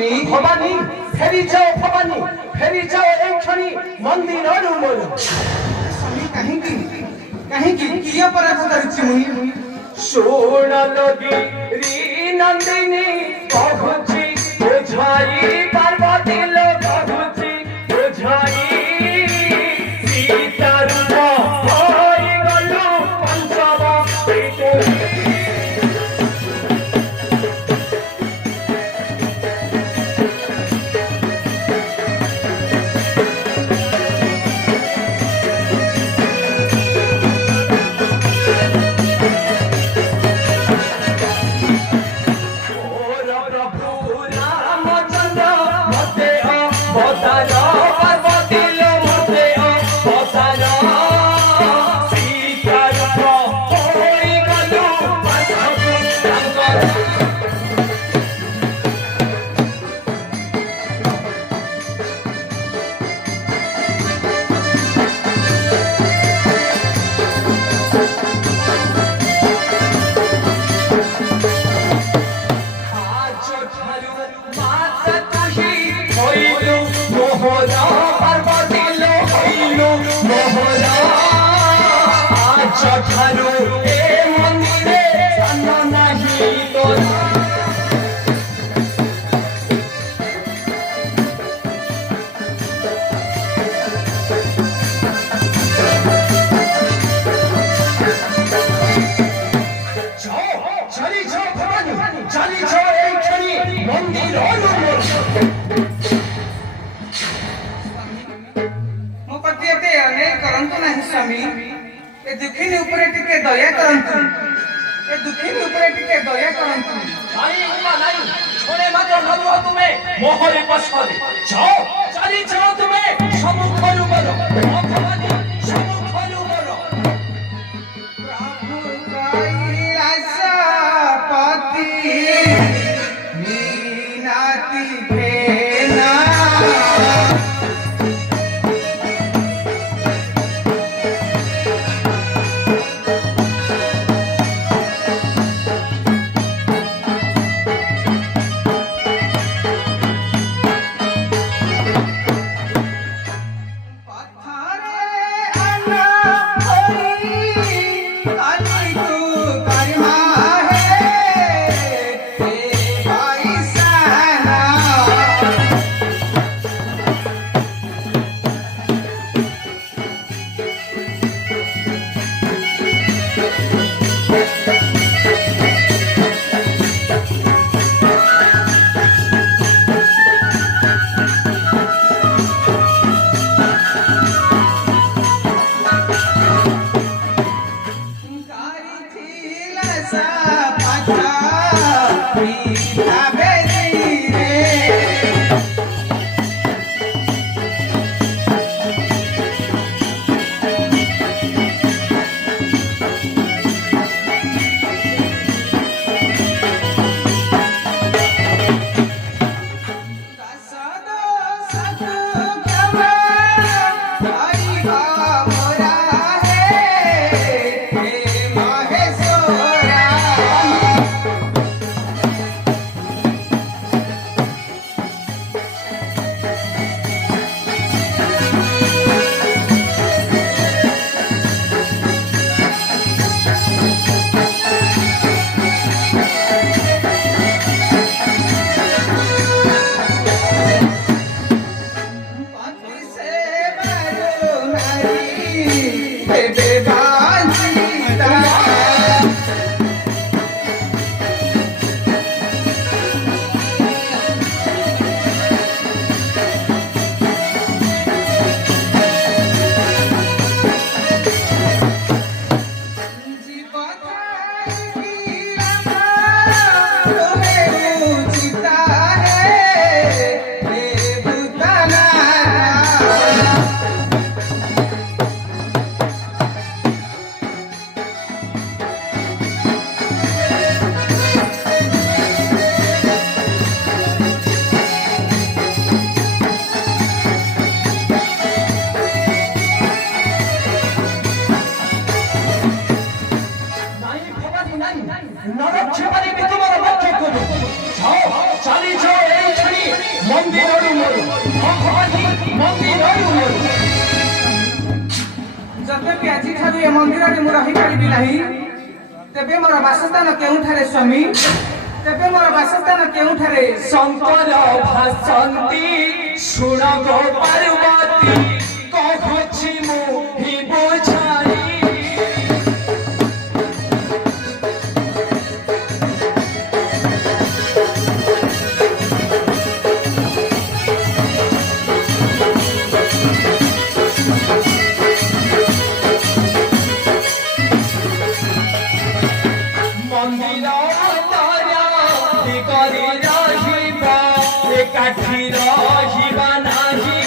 भवानी फेरी जाओ एक क्षणी मंदिर मोर स्वामी कहीं किया पर पकड़छि मुई सोण गिरी नंदिनी कहछि बुझाई पार्वती लो कहछि बुझाई सीता रूप होई गलु पंचम स्वामी ए दुखिनी ऊपर टिके दया करंतु ए दुखिनी ऊपर टिके दया करंतु नहीं छोड़े मत भगवा तुम्हें मोहरे पछरे जाओ चली जाओ तुम्हें सम्मुख बलो भगवानी सम्मुख बलो प्रभु कैलासा पति मीनाती भेना ମୋର ଭଗବାନୀ ମନ୍ଦିରରୁ ମୋର ଯଦ୍ୟପି ଆଜିଠାରୁ ଏ ମନ୍ଦିରରେ ମୁଁ ରହିପାରିବି ନାହିଁ ତେବେ ମୋର ବାସସ୍ଥାନ କେଉଁଠାରେ ସ୍ୱାମୀ ତେବେ ମୋର ବାସସ୍ଥାନ କେଉଁଠାରେ ଶଙ୍କର ଭାସନ୍ତି ଶୁଣ ଗୋ ପାର୍ବତୀ କହୁଛି ମୁଁ ହି ବୁଝାଇ কাঠি রহিবা নাহি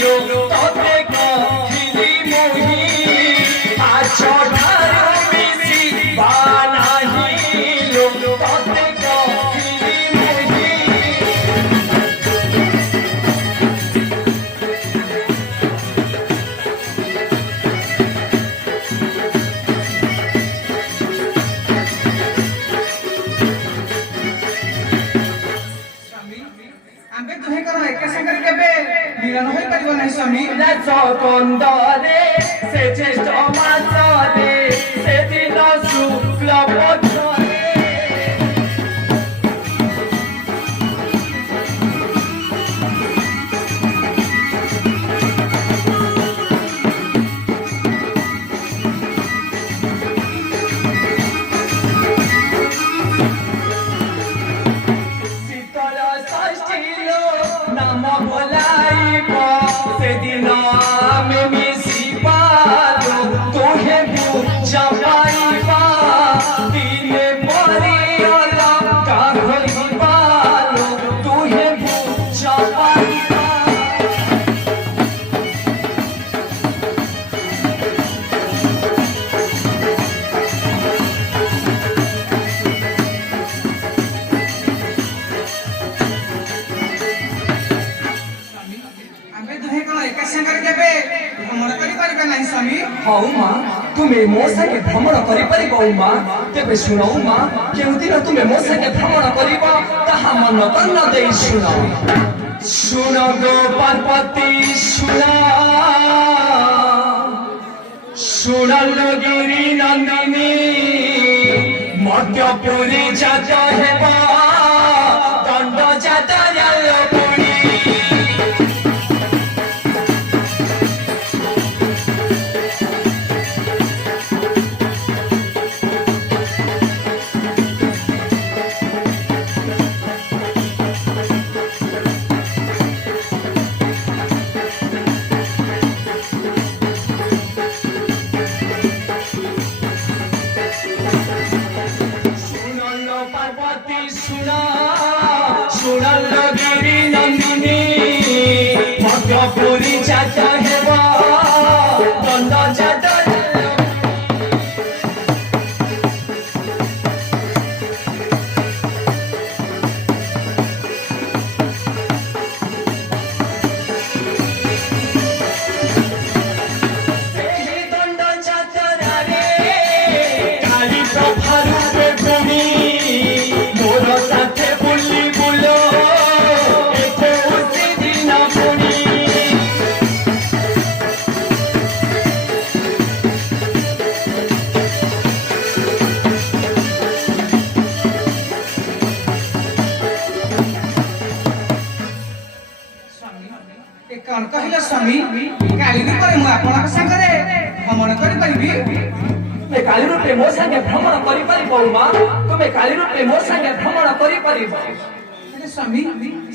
লোক ততে কহিলি মোহি আছঠার মিশি বা নাহি লোক ততে কহিলি মোহি ଆମ୍ଭେ ଦୁହେଁଙ୍କର ଏକା ସାଙ୍ଗରେ କେବେ ମିଳନ ହୋଇପାରିବ ନାହିଁ ସ୍ୱାମୀ କନ୍ଦରେ ସେ ଜ୍ୟେଷ୍ଠ ମାସରେ ସେଦିନ ଶୁକ୍ଳ ପକ୍ଷରେ নাম ভোলাইব সেদিন আমি মিশিবালো তোহে বুঝা পাইবা দিনে পরিয়লা কাহিবালো তোহে বুঝা পাইবা ହଉ ମା ତୁମେ ମୋ ସାଙ୍ଗେ ଭ୍ରମଣ କରିପାରିବ ମା ତେବେ ଶୁଣ ମା କେଉଁଦିନ ତୁମେ ମୋ ସାଙ୍ଗେ ଭ୍ରମଣ କରିବ ତାହା ମନ କର୍ଣ୍ଣ ଦେଇ ଶୁଣ ଶୁଣ ଗୋ ପାର୍ବତୀ ଶୁଣ ଶୁଣଲ ଗିରି ନନ୍ଦିନୀ ମଧ୍ୟପୁରୀ ଜାତ ହେବ ଦଣ୍ଡ ଜାତ ପୁରୀ গিরি নন্দিনী মধ্যপুরী জাত হেব দণ্ড জাত দণ্ড জাত কালী প্রভারূপে ভূমি মোর সাথে বুলি বুলো କଣ କହିଲ ସ୍ୱାମୀ କାଳି ରୂପରେ ମୁଁ ଆପଣଙ୍କ ସାଙ୍ଗରେ ଭ୍ରମଣ କରିପାରିବି ତୁମେ କାଳି ରୂପେ ମୋ ସାଙ୍ଗେ ଭ୍ରମଣ କରିପାରିବ ମା ତୁମେ କାଳି ରୂପେ ମୋ ସାଙ୍ଗେ ଭ୍ରମଣ କରିପାରିବ ସ୍ୱାମୀ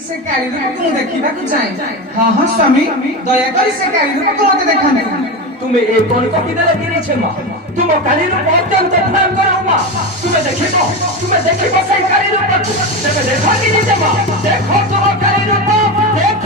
ସେ କାଳି ରୂପକୁ ମୁଁ ଦେଖିବାକୁ ଚାହେଁ ହଁ ହଁ ସ୍ୱାମୀ ଦୟାକରି ସେ କାଳି ରୂପକୁ ମତେ ଦେଖାନ୍ତୁ ତୁମେ ଏ କଳିକ ବିଦ୍ୟାଳୟ କିଣିଛେ ମା ତୁମ କାଳି ରୂପ ଅତ୍ୟନ୍ତ ଭୟଙ୍କର ମା ତୁମେ ଦେଖିବ ସେଇ କାଳି ରୂପକୁ ତେବେ ଦେଖ କି ନିଜେ ମା ଦେଖ ତୁମ କାଳି ରୂପ ଦେଖ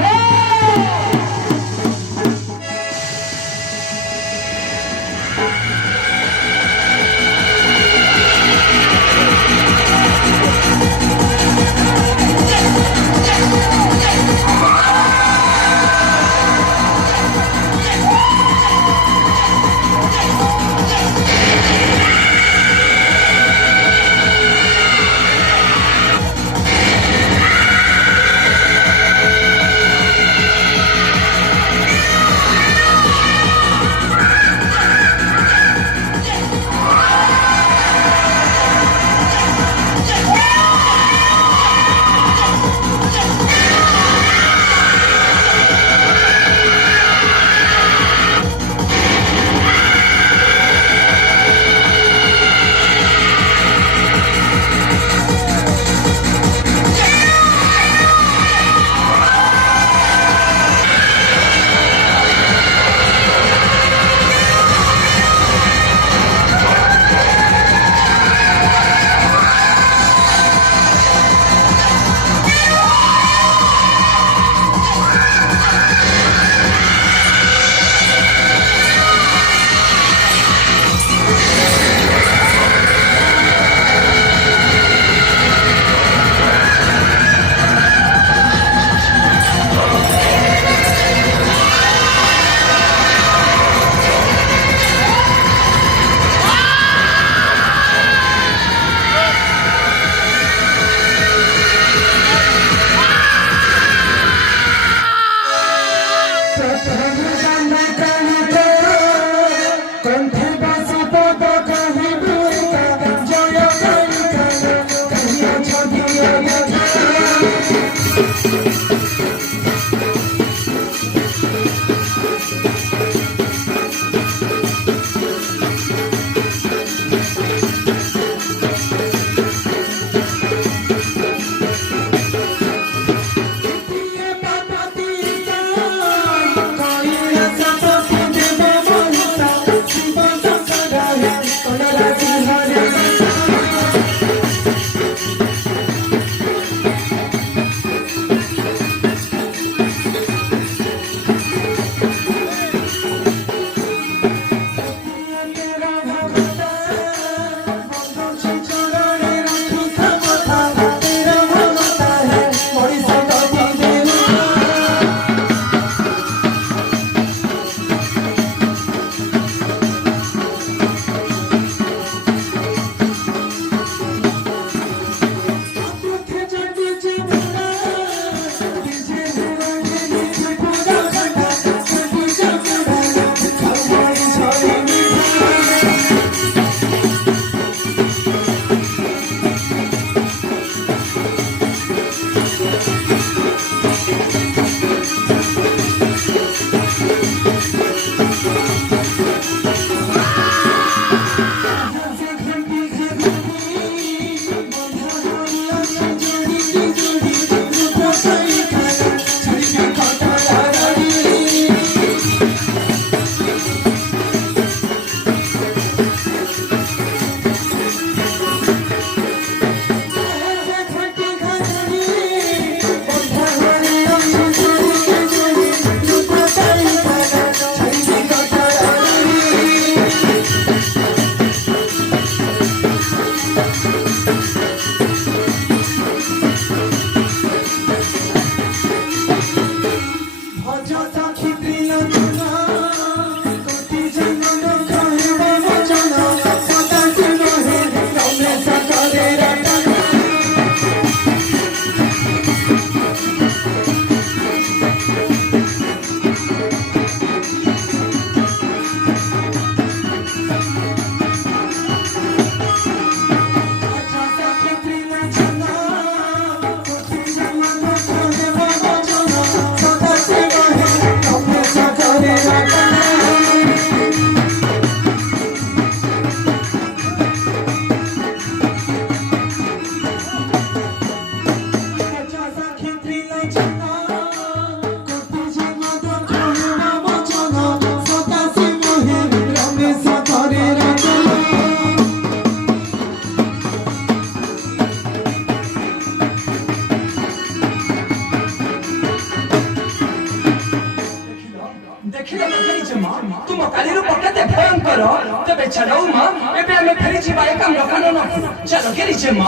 ଦେଖିଲ ତ ଫେରିଛି ମା ତୁମ କାଲି ରୂପ କେତେ ଭୟଙ୍କର ତେବେ ଛାଡଉ ମା ଏବେ ଆମେ ଫେରିଯିବା ଏକାମ୍ର କାନନ ଚାଲ ଫେରିଛେ ମା